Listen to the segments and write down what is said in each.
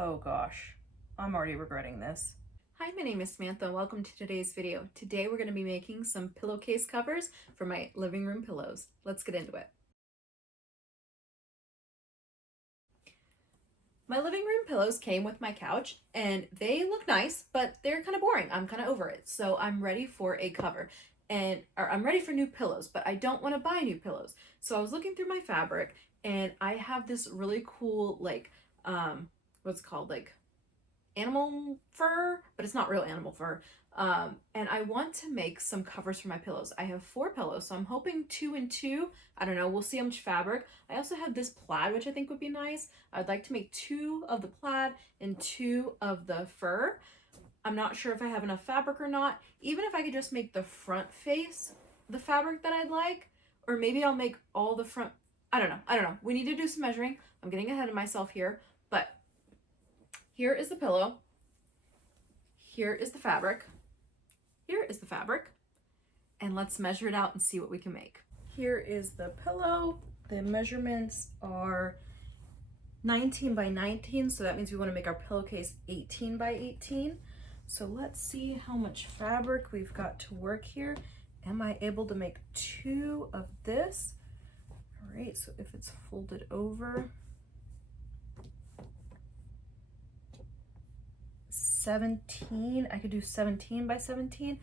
Oh gosh, I'm already regretting this. Hi, my name is Samantha and welcome to today's video. Today we're going to be making some pillowcase covers for my living room pillows. Let's get into it. My living room pillows came with my couch and they look nice, but they're kind of boring. I'm kind of over it. So I'm ready for a cover or I'm ready for new pillows, but I don't want to buy new pillows. So I was looking through my fabric and I have this really cool what's it called, animal fur, but it's not real animal fur. And I want to make some covers for my pillows. I have 4 pillows, so I'm hoping 2 and 2. I don't know, we'll see how much fabric. I also have this plaid, which I think would be nice. I'd like to make 2 of the plaid and 2 of the fur. I'm not sure if I have enough fabric or not. Even if I could just make the front face the fabric that I'd like, or maybe I'll make all the front. I don't know. We need to do some measuring. I'm getting ahead of myself here, but here is the pillow. Here is the fabric. Here is the fabric. And let's measure it out and see what we can make. Here is the pillow. The measurements are 19 by 19, so that means we want to make our pillowcase 18 by 18. So let's see how much fabric we've got to work here. Am I able to make 2 of this? All right, so if it's folded over, 17, I could do 17 by 17.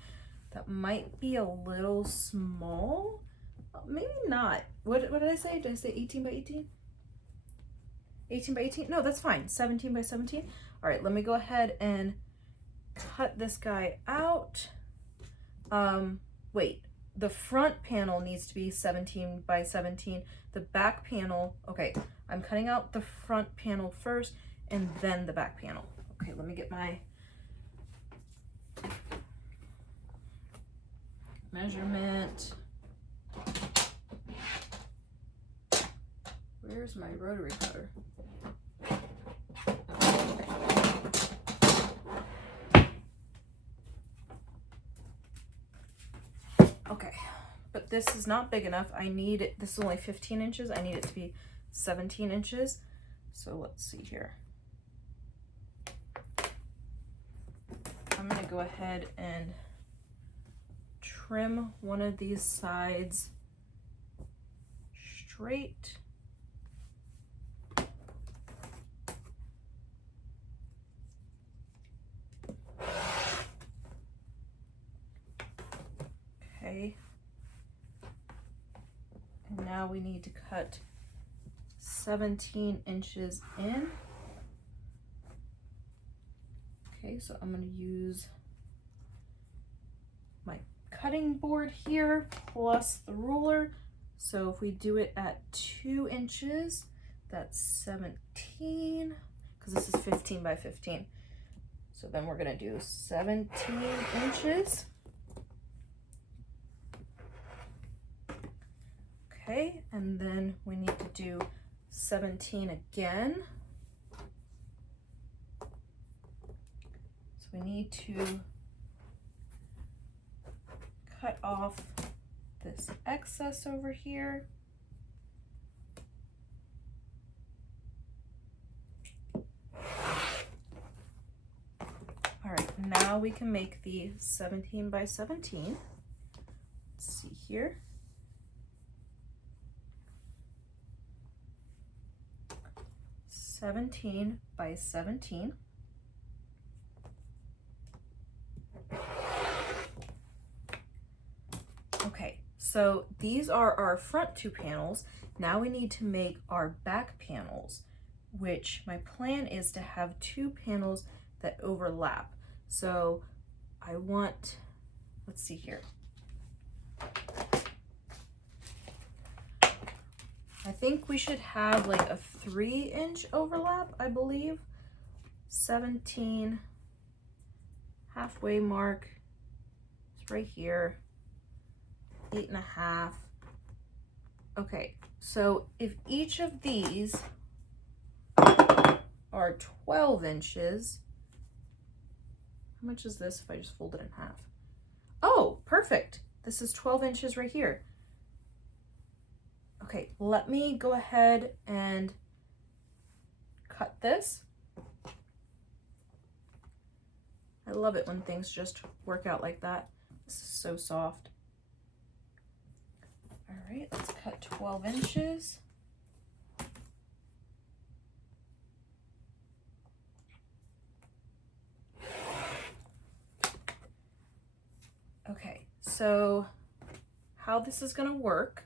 That might be a little small. Maybe not. What did I say? Did I say 18 by 18? 18 by 18? No, that's fine. 17 by 17. All right, let me go ahead and cut this guy out. Wait, the front panel needs to be 17 by 17. The back panel, okay, I'm cutting out the front panel first and then the back panel. Okay, let me get my measurement. Where's my rotary cutter? Okay, but this is not big enough. I need it, this is only 15 inches. I need it to be 17 inches. So let's see here. I'm gonna go ahead and trim one of these sides straight. Okay. And now we need to cut 17 inches in. Okay, so I'm going to use my cutting board here plus the ruler. So if we do it at 2 inches, that's 17, because this is 15 by 15. So then we're going to do 17 inches. Okay, and then we need to do 17 again. So we need to cut off this excess over here. All right, now we can make the 17 by 17. Let's see here. (17 by 17). Okay, so these are our front 2 panels. Now we need to make our back panels, which my plan is to have 2 panels that overlap. So I want, let's see here. I think we should have like a 3-inch overlap, I believe. 17, halfway mark, it's right here, 8.5. Okay, so if each of these are 12 inches, how much is this if I just fold it in half? Oh, perfect. This is 12 inches right here. Okay, let me go ahead and cut this. love it when things just work out like that. This is so soft. All right, let's cut 12 inches. Okay, so how this is going to work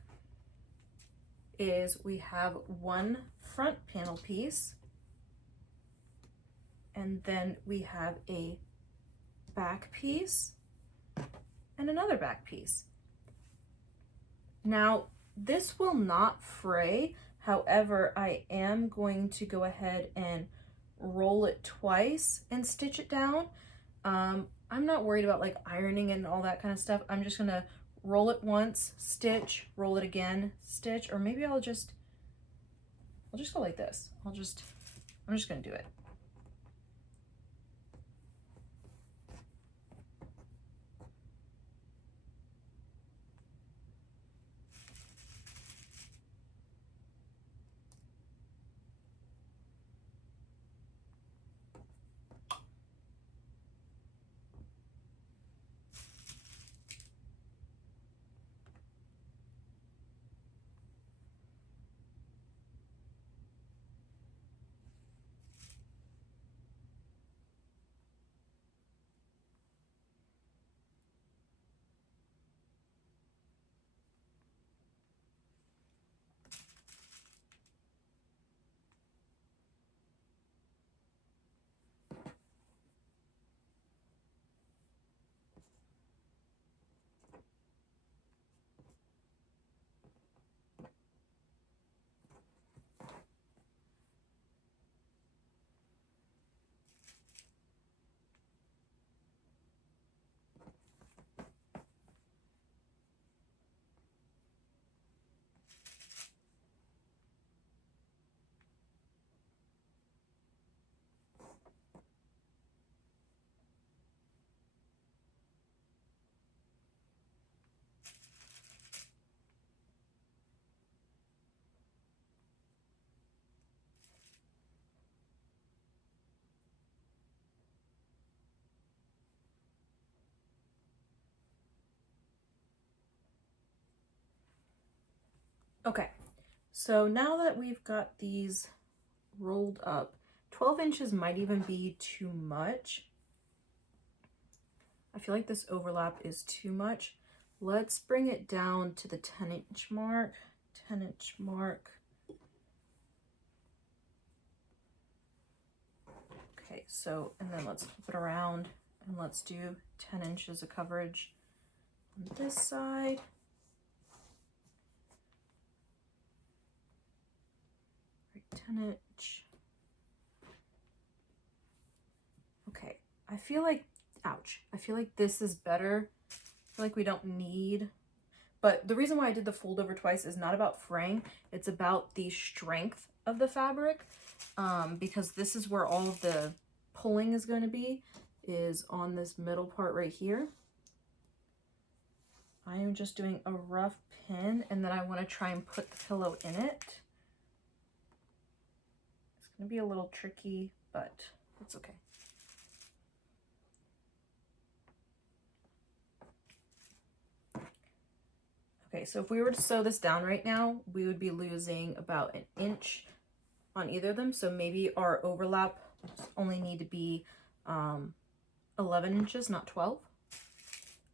is we have one front panel piece, and then we have a back piece and another back piece. Now, this will not fray. However, I am going to go ahead and roll it twice and stitch it down. I'm not worried about like ironing and all that kind of stuff. I'm just gonna roll it once, stitch, roll it again, stitch, or maybe I'll just go like this. I'm just gonna do it. Okay, so now that we've got these rolled up, 12 inches might even be too much. I feel like this overlap is too much. Let's bring it down to the 10-inch mark. 10-inch mark. Okay, so, and then let's flip it around and let's do 10 inches of coverage on this side. Right, 10-inch. Okay, I feel like, ouch, I feel like this is better. I feel like we don't need, but the reason why I did the fold over twice is not about fraying, it's about the strength of the fabric, because this is where all of the pulling is going to be, is on this middle part right here. I am just doing a rough pin, and then I want to try and put the pillow in it. It's going to be a little tricky, but it's okay. Okay, so if we were to sew this down right now, we would be losing about an inch on either of them. So maybe our overlap only need to be 11 inches, not 12.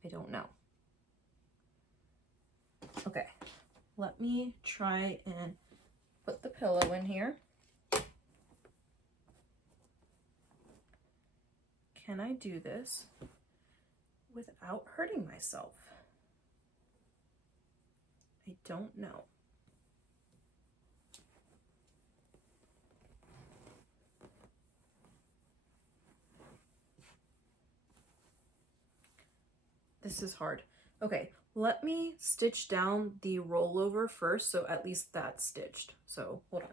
I don't know. Okay, let me try and put the pillow in here. Can I do this without hurting myself? I don't know. This is hard. Okay, let me stitch down the rollover first, so at least that's stitched. So hold on.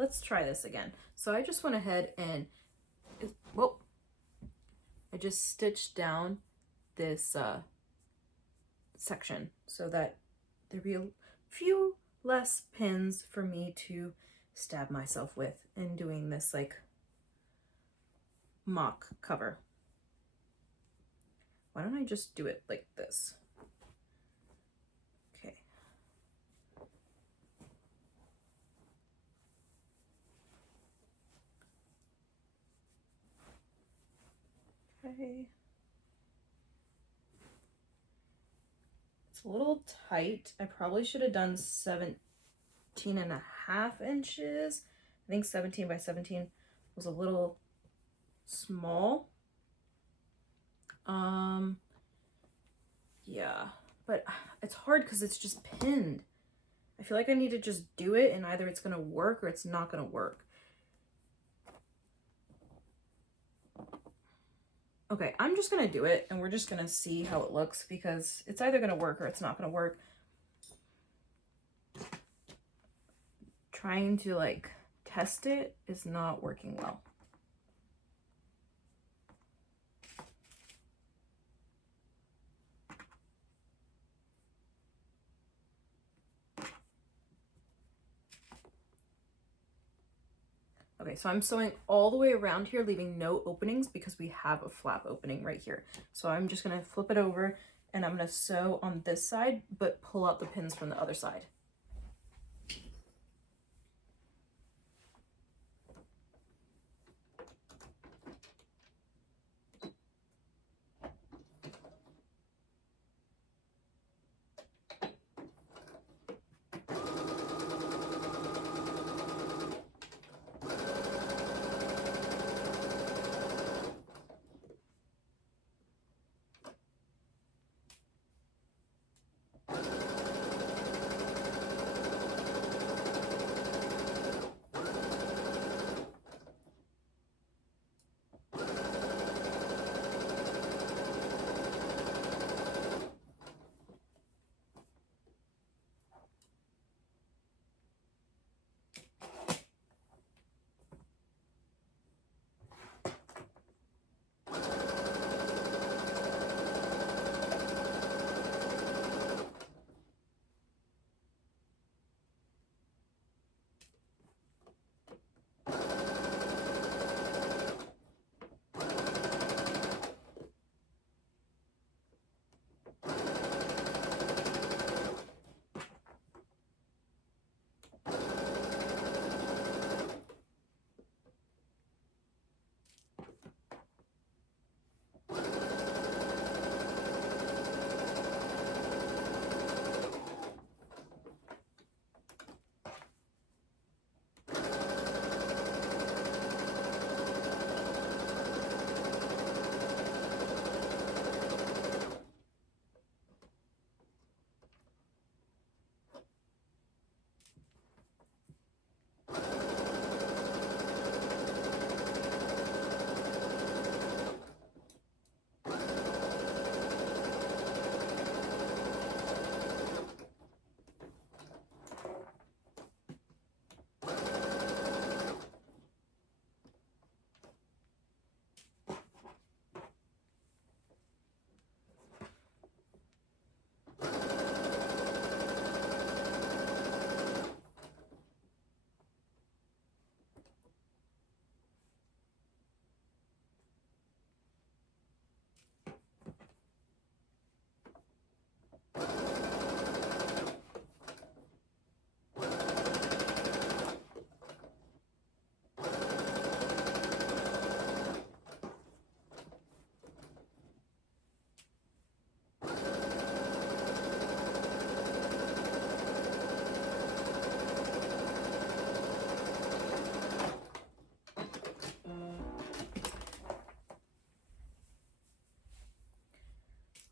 let's try this again. So I just went ahead and, whoa, I just stitched down this section so that there'd be a few less pins for me to stab myself with in doing this like mock cover. Why don't I just do it like this? Okay. Okay. It's a little tight. I probably should have done 17.5 inches. I think 17 by 17 was a little small. Yeah, but it's hard because it's just pinned. I feel like I need to just do it and either it's gonna work or it's not gonna work. Okay, I'm just gonna do it and we're just gonna see how it looks because it's either gonna work or it's not gonna work. Trying to like test it is not working well. Okay, so I'm sewing all the way around here, leaving no openings because we have a flap opening right here. So I'm just gonna flip it over and I'm gonna sew on this side, but pull out the pins from the other side.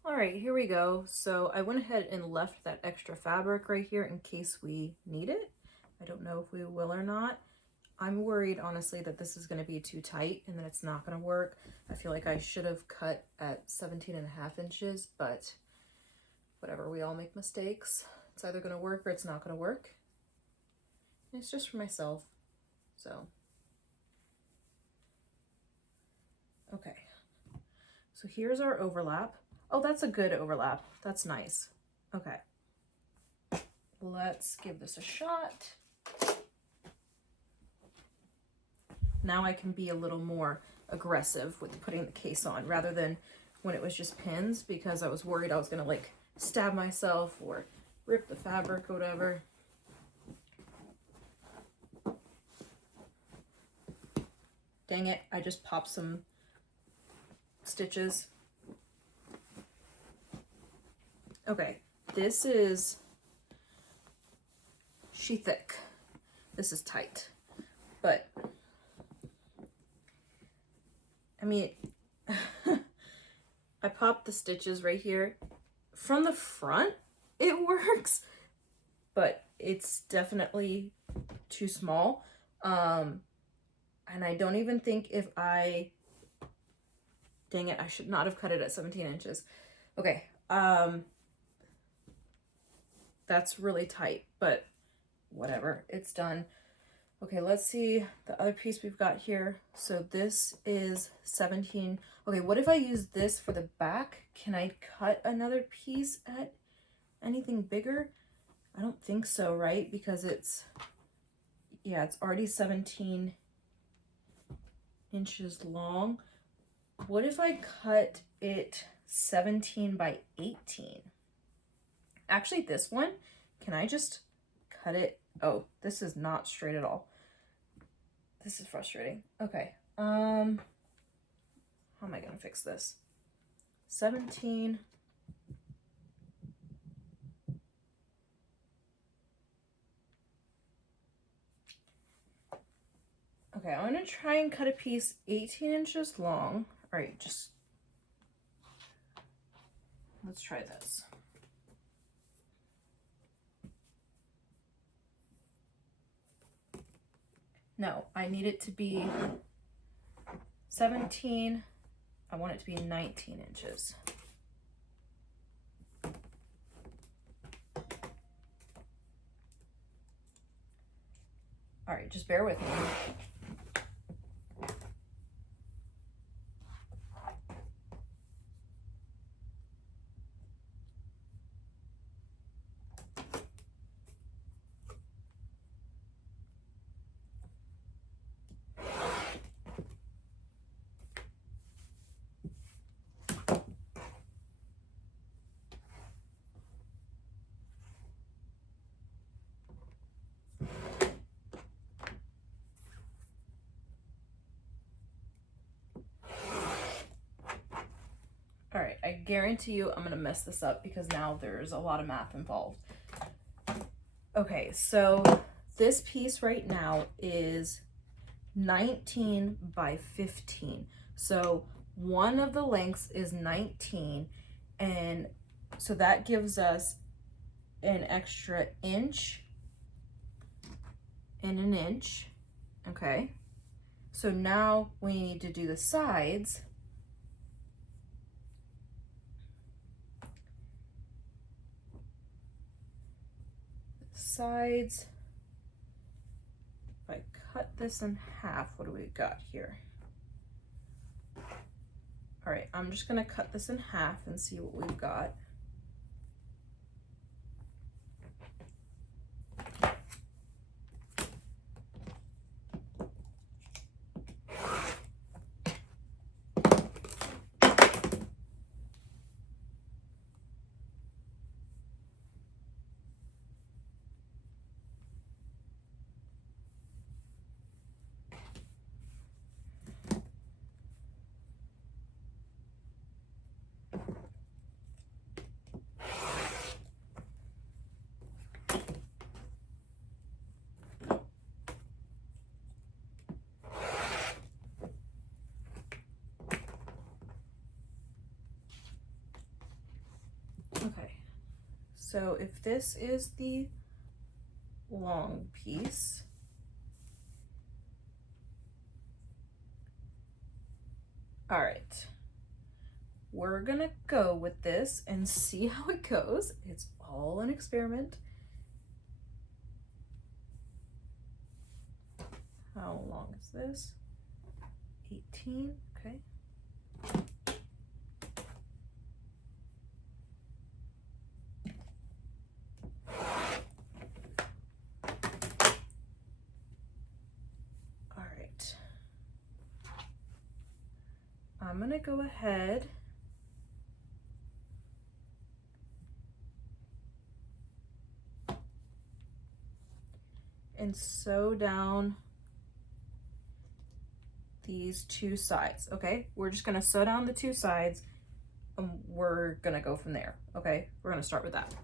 All right, here we go. So I went ahead and left that extra fabric right here in case we need it. I don't know if we will or not. I'm worried, honestly, that this is going to be too tight and that it's not going to work. I feel like I should have cut at 17.5 inches, but whatever, we all make mistakes. It's either going to work or it's not going to work. And it's just for myself. So, okay. So here's our overlap. Oh, that's a good overlap. That's nice. Okay. Let's give this a shot. Now I can be a little more aggressive with putting the case on rather than when it was just pins, because I was worried I was gonna like stab myself or rip the fabric or whatever. Dang it, I just popped some stitches. Okay, this is thick. This is tight, but I mean, I popped the stitches right here. From the front, it works, but it's definitely too small. And I don't even think if I, dang it, I should not have cut it at 17 inches. Okay, that's really tight, but whatever, it's done. Okay, let's see the other piece we've got here. So this is 17. Okay, what if I use this for the back? Can I cut another piece at anything bigger? I don't think so, right? Because it's, yeah, it's already 17 inches long. What if I cut it 17 by 18? Actually, this one, can I just cut it? Oh, this is not straight at all. This is frustrating. Okay. How am I gonna fix this? 17. Okay, I'm gonna try and cut a piece 18 inches long. All right, just let's try this. No, I need it to be 17. I want it to be 19 inches. All right, just bear with me. All right, I guarantee you I'm gonna mess this up because now there's a lot of math involved. Okay, so this piece right now is 19 by 15. So one of the lengths is 19, and so that gives us an extra inch and an inch. Okay, so now we need to do the sides. Sides, if I cut this in half, what do we got here? All right, I'm just gonna cut this in half and see what we've got. Okay, so if this is the long piece, all right, we're gonna go with this and see how it goes. It's all an experiment. How long is this? 18, okay. All right. I'm gonna go ahead and sew down these two sides, okay? We're just gonna sew down the two sides and we're gonna go from there, okay? We're gonna start with that.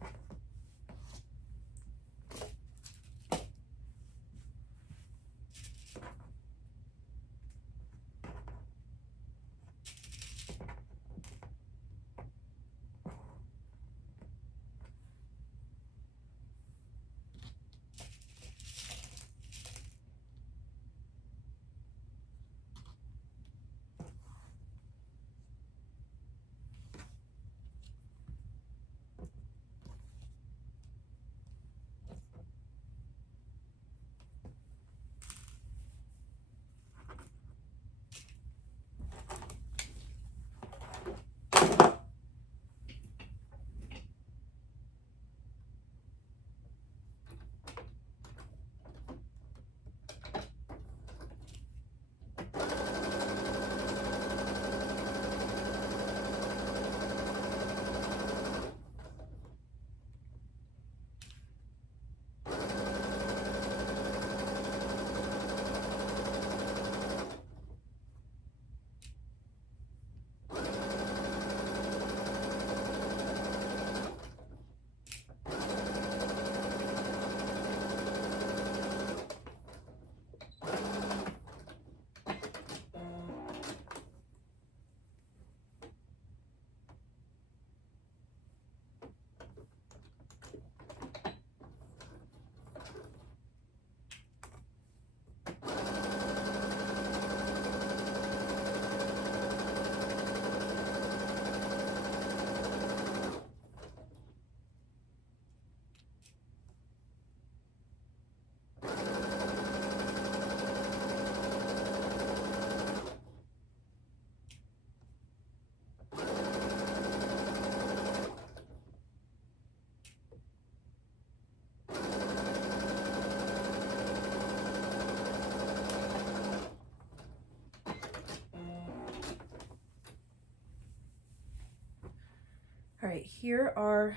All right, here are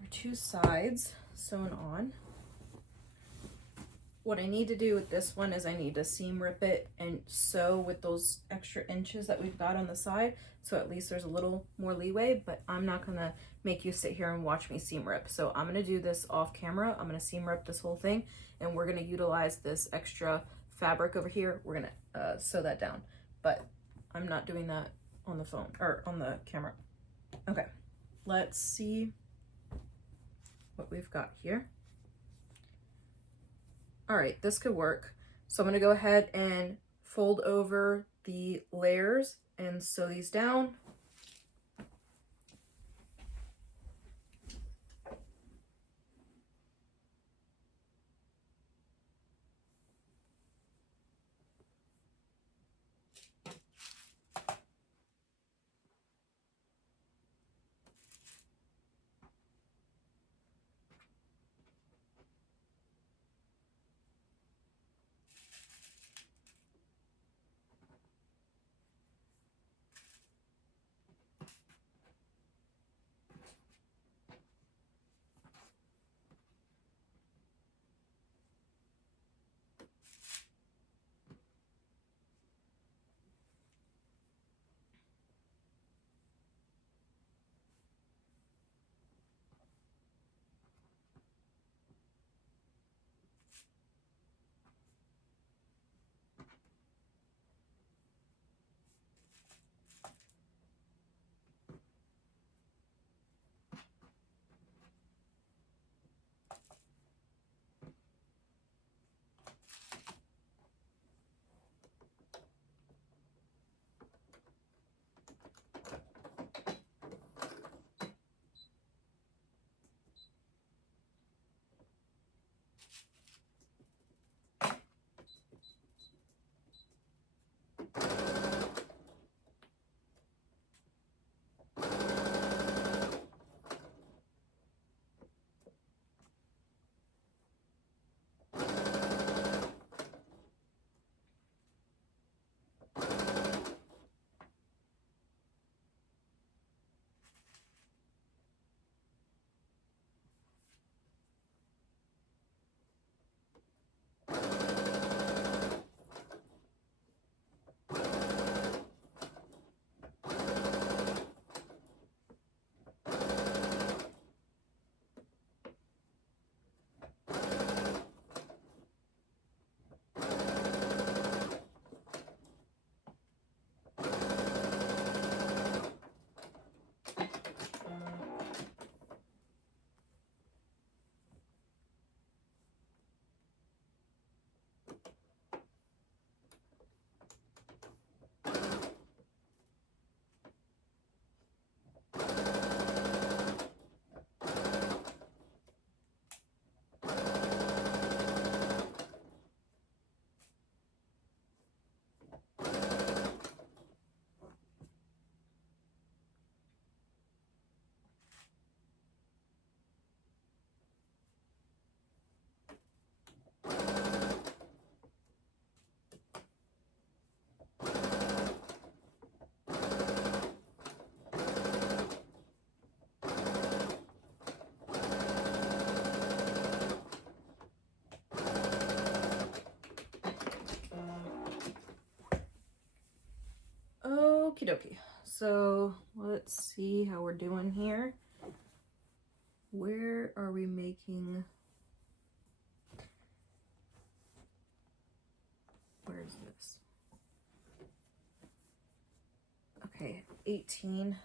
our two sides sewn on. What I need to do with this one is I need to seam rip it and sew with those extra inches that we've got on the side, so at least there's a little more leeway, but I'm not gonna make you sit here and watch me seam rip. So I'm gonna do this off camera. I'm gonna seam rip this whole thing, and we're gonna utilize this extra fabric over here. We're gonna sew that down, but I'm not doing that on the phone or on the camera. Okay, let's see what we've got here. All right, this could work. So I'm gonna go ahead and fold over the layers and sew these down. Okie dokie. So let's see how we're doing here. Where are we making? Where is this? Okay, 18.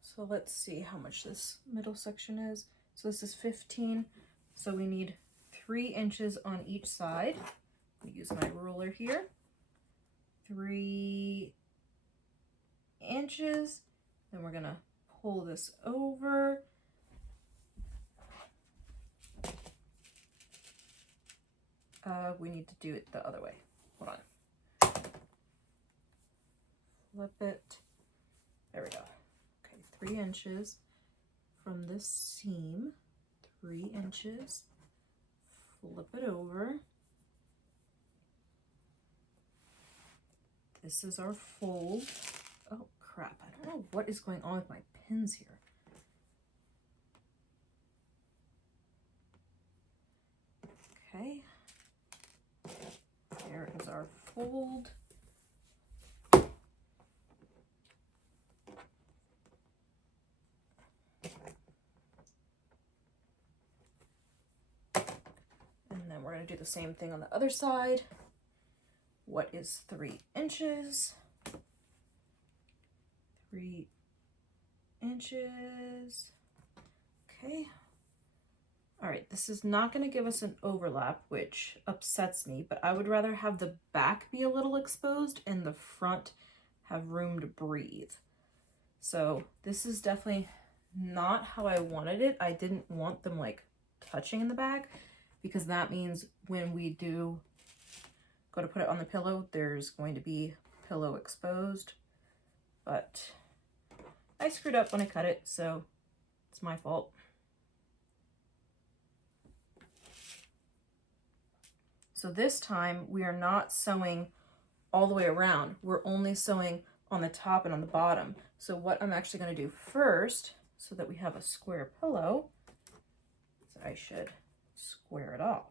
So let's see how much this middle section is. So this is 15. So we need 3 inches on each side. I'll use my ruler here. 3 inches. Then we're gonna pull this over. We need to do it the other way. Hold on. Flip it. There we go. Okay, 3 inches from this seam. 3 inches. Flip it over. This is our fold. Oh crap, I don't know what is going on with my pins here. Okay. There is our fold. And then we're going to do the same thing on the other side. What is 3 inches? 3 inches. Okay. All right, this is not going to give us an overlap, which upsets me, but I would rather have the back be a little exposed and the front have room to breathe. So this is definitely not how I wanted it. I didn't want them like touching in the back, because that means when we do go to put it on the pillow, there's going to be pillow exposed. But I screwed up when I cut it, so it's my fault. So this time we are not sewing all the way around. We're only sewing on the top and on the bottom. So what I'm actually going to do first, so that we have a square pillow, is I should square it off.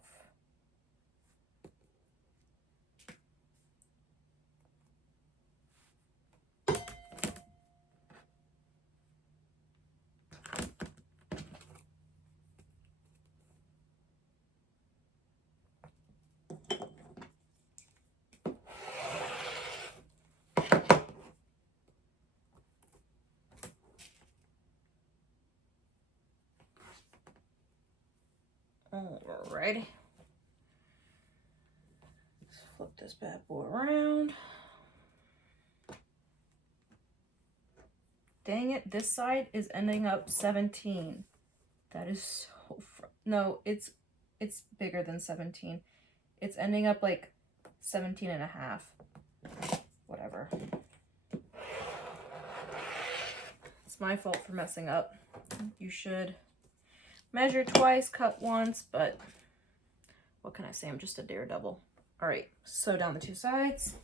Alrighty. Let's flip this bad boy around. Dang it, this side is ending up 17. That is so no, it's bigger than 17. It's ending up like 17 and a half. Whatever. It's my fault for messing up. You should measure twice, cut once, but what can I say? I'm just a daredevil. All right, sew down the 2 sides.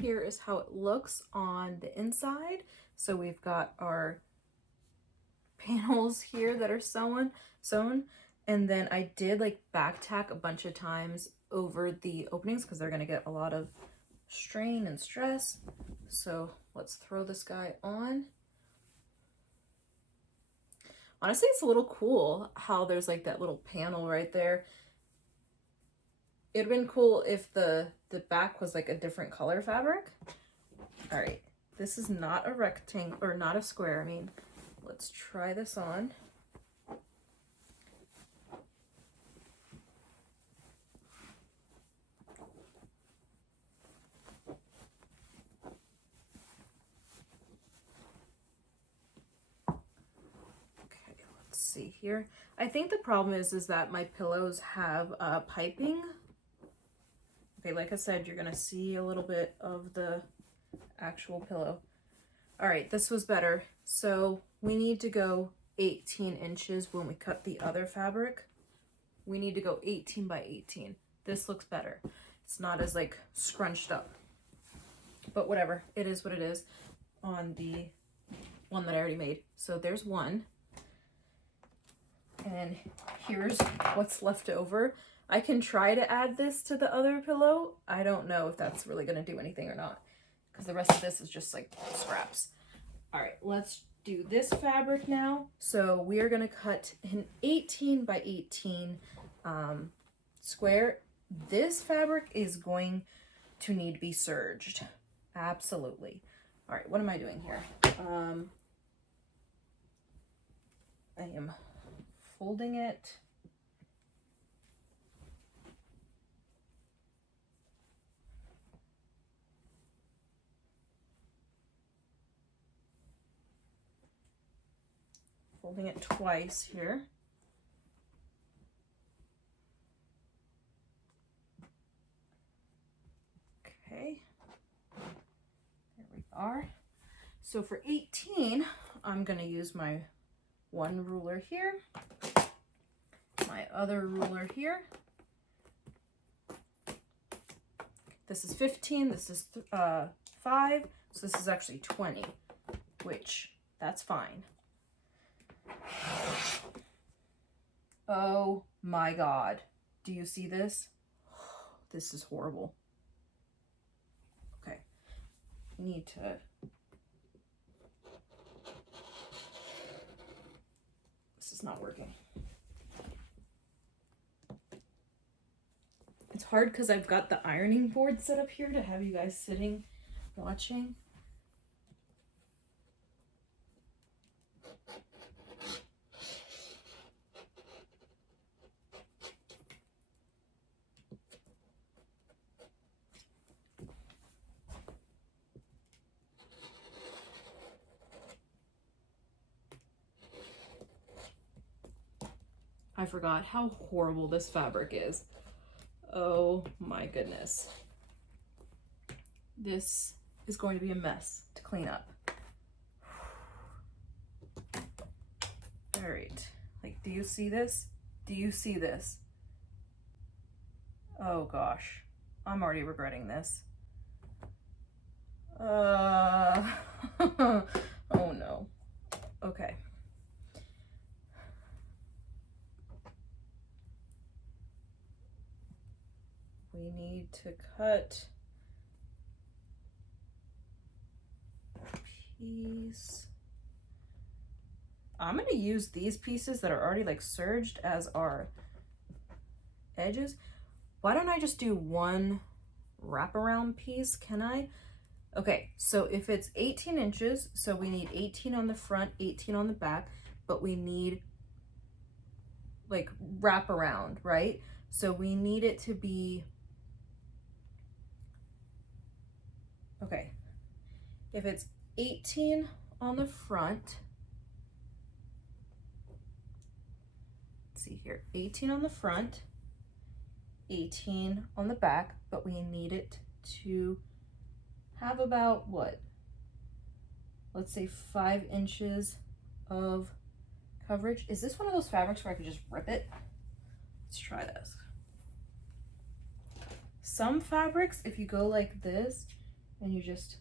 Here is how it looks on the inside. So we've got our panels here that are sewn, and then I did like back tack a bunch of times over the openings because they're gonna get a lot of strain and stress. So let's throw this guy on. Honestly, it's a little cool how there's like that little panel right there. It'd been cool if the back was like a different color fabric. All right, this is not a rectangle, or not a square, I mean. Let's try this on. Okay, let's see here. I think the problem is that my pillows have piping. Okay, like I said, you're gonna see a little bit of the actual pillow. All right, this was better. So we need to go 18 inches when we cut the other fabric. We need to go 18 by 18. This looks better. It's not as like scrunched up, but whatever, it is what it is on the one that I already made. So there's one, and here's what's left over. I can try to add this to the other pillow. I don't know if that's really gonna do anything or not, because the rest of this is just like scraps. All right, let's do this fabric now. So we are gonna cut an 18 by 18 square. This fabric is going to need to be serged. Absolutely. All right, what am I doing here? I am folding it. Folding it twice here. Okay, there we are. So for 18, I'm gonna use my one ruler here, my other ruler here. This is 15, this is 5, so this is actually 20, which that's fine. Oh my God. Do you see this? This is horrible. Okay. Need to. This is not working. It's hard because I've got the ironing board set up here to have you guys sitting watching. I forgot how horrible this fabric is. Oh my goodness. This is going to be a mess to clean up. All right, like, do you see this? Do you see this? Oh gosh, I'm already regretting this. Oh no. Okay. We need to cut a piece. I'm gonna use these pieces that are already like serged as our edges. Why don't I just do one wraparound piece? Can I? Okay, so if it's 18 inches, so we need 18 on the front, 18 on the back, but we need like wraparound, right? So we need it to be, okay, if it's 18 on the front, let's see here, 18 on the front, 18 on the back, but we need it to have about what? Let's say 5 inches of coverage. Is this one of those fabrics where I could just rip it? Let's try this. Some fabrics, if you go like this, and you just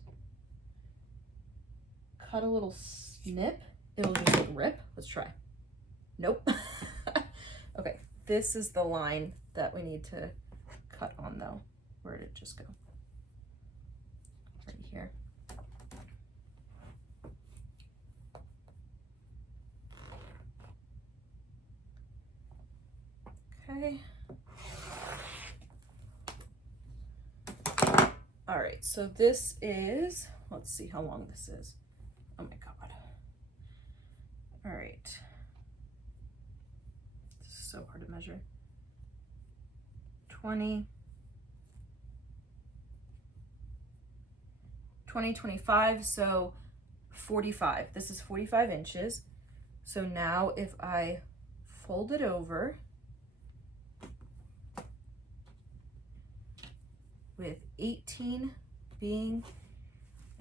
cut a little snip. It'll just like rip. Let's try. Nope. Okay, this is the line that we need to cut on though. Where did it just go? Right here. Okay. All right, so this is, let's see how long this is. Oh my God. All right. This is so hard to measure. 20, 25, so 45. This is 45 inches. So now if I fold it over with 18 being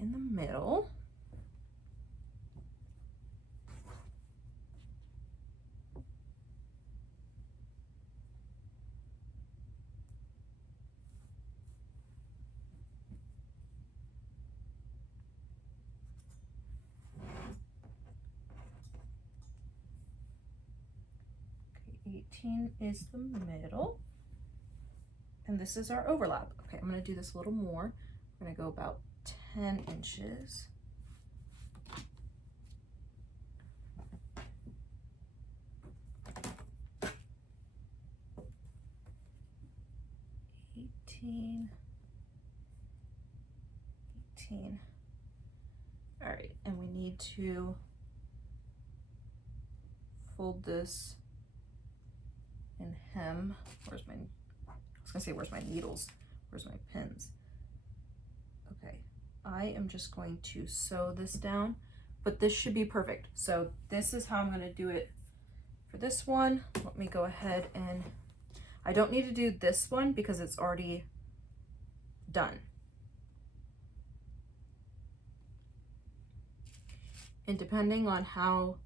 in the middle, okay, 18 is the middle, and this is our overlap. Okay, I'm gonna do this a little more. I'm gonna go about 10 inches. Eighteen. All right, and we need to fold this and hem. Where's my, I was gonna say, where's my needles? Where's my pins? Okay, I am just going to sew this down, but this should be perfect. So this is how I'm gonna do it for this one. Let me go ahead and, I don't need to do this one because it's already done. And depending on how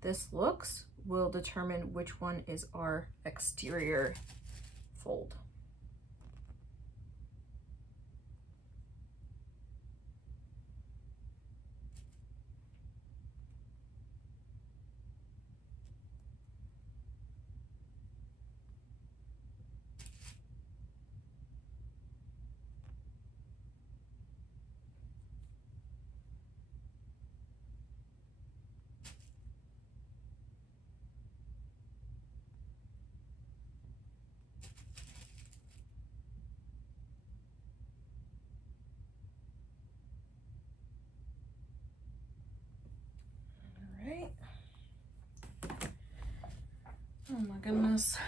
this looks will determine which one is our exterior fold. Oh my goodness.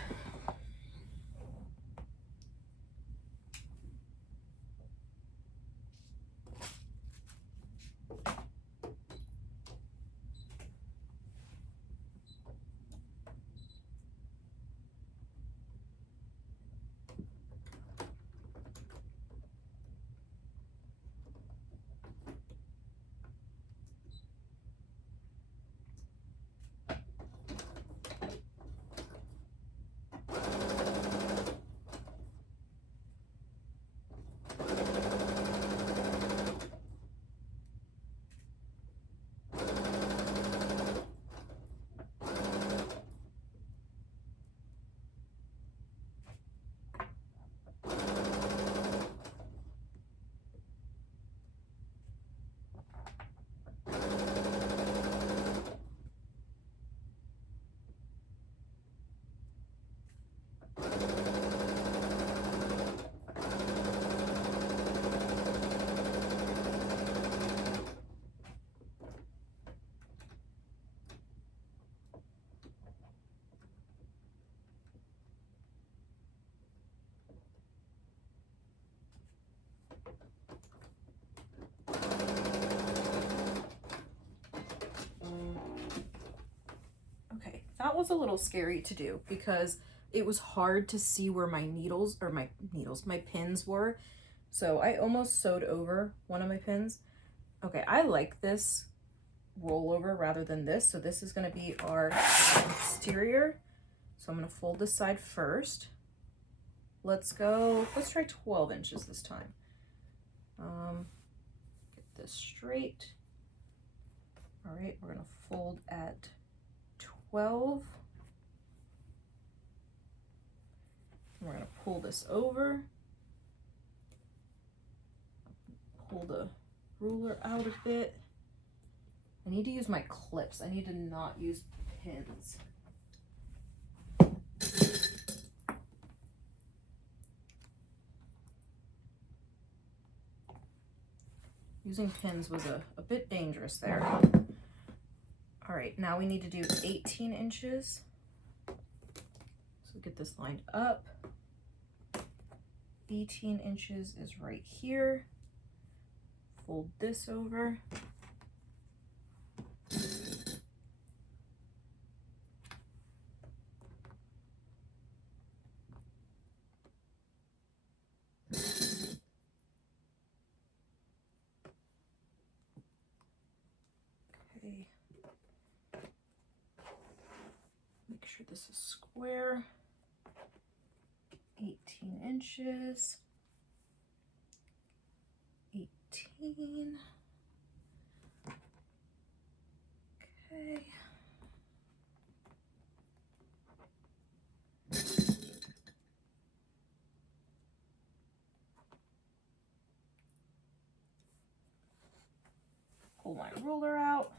That was a little scary to do because it was hard to see where my my pins were. So I almost sewed over one of my pins. Okay, I like this rollover rather than this. So this is gonna be our exterior. So I'm gonna fold this side first. Let's try 12 inches this time. Get this straight. All right, we're gonna fold at 12. And we're gonna pull this over. Pull the ruler out a bit. I need to use my clips. I need to not use pins. Using pins was a bit dangerous there. All right, now we need to do 18 inches. So get this lined up. 18 inches is right here. Fold this over. Okay. Make sure this is square. 18 inches. 18. Okay. Pull my ruler out.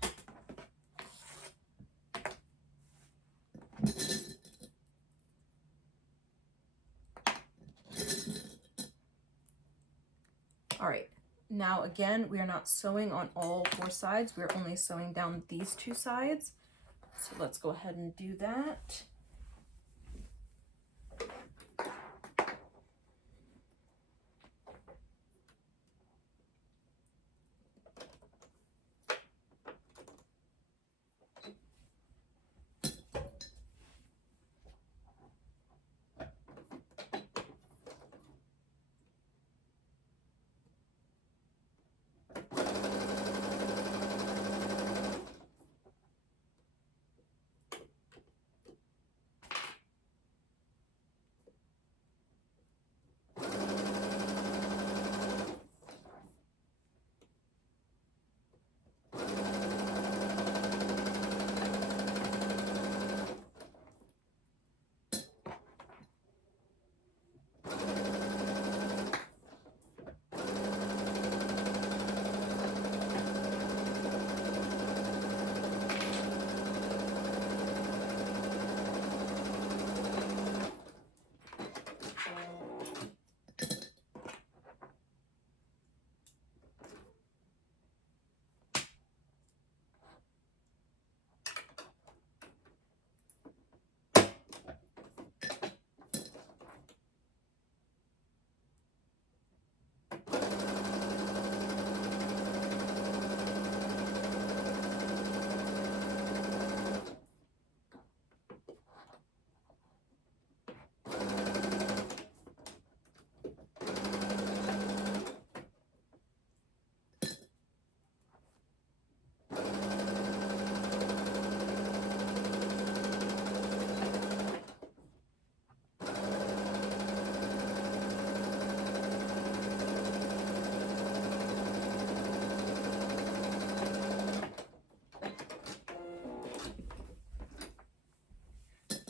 All right, now again, we are not sewing on all 4 sides. We're only sewing down these 2 sides. So let's go ahead and do that.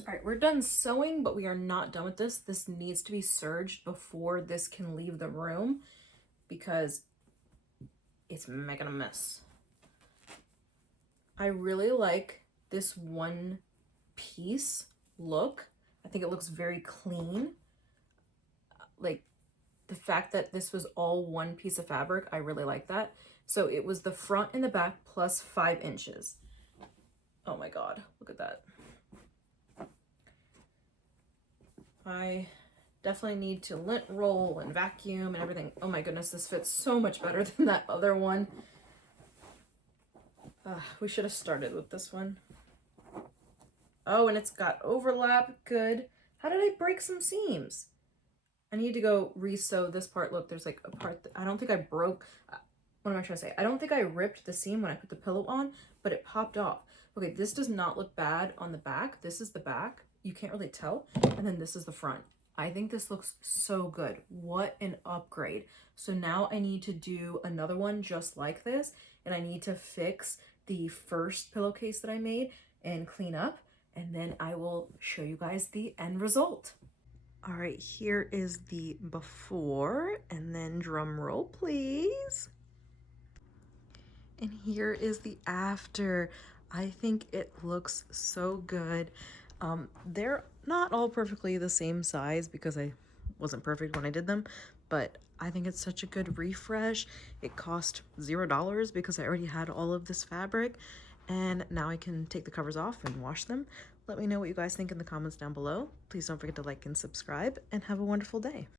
All right, we're done sewing, but we are not done with this. This needs to be serged before this can leave the room because it's making a mess. I really like this one piece look. I think it looks very clean. Like the fact that this was all one piece of fabric, I really like that. So it was the front and the back plus 5 inches. Oh my God, look at that. I definitely need to lint roll and vacuum and everything. Oh my goodness, this fits so much better than that other one. We should have started with this one. Oh, and it's got overlap. Good. How did I break some seams? I need to go re-sew this part. Look, there's like a part that I don't think I broke. What am I trying to say? I don't think I ripped the seam when I put the pillow on, but it popped off. Okay, this does not look bad on the back. This is the back. You can't really tell. And then this is the front. I think this looks so good. What an upgrade. So now I need to do another one just like this, and I need to fix the first pillowcase that I made and clean up, and then I will show you guys the end result. All right, here is the before, and then drum roll, please. And here is the after. I think it looks so good. They're not all perfectly the same size because I wasn't perfect when I did them, but I think it's such a good refresh. It cost $0 because I already had all of this fabric, and now I can take the covers off and wash them. Let me know what you guys think in the comments down below. Please don't forget to like and subscribe, and have a wonderful day.